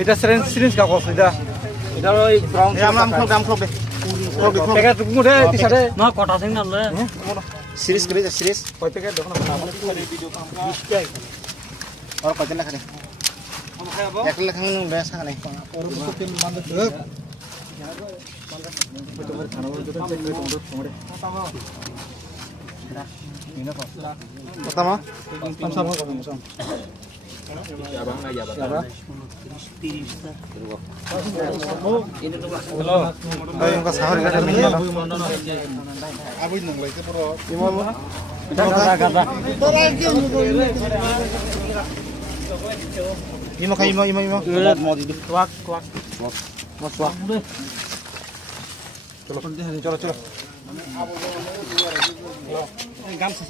এটা সিরিঞ্জ কা কস এটা এটা ওই ব্রাউন দাম খোবে প্যাকেট মুঠে টি-শার্টে না কটা সিং নালে সিরিজ করে যা সিরিজ কয় প্যাকেট দেখো না ভিডিও কাম 20 টাকা আর কত লেখা রে এক লেখা নুন বেসা নাই আর তো তিন মান দে pertama sama চলো gamsa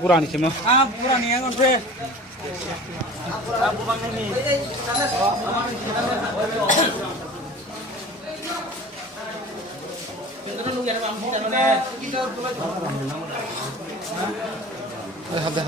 pura ni sima pura ni ngon pe bang ni pintu lu gana bang tanone hade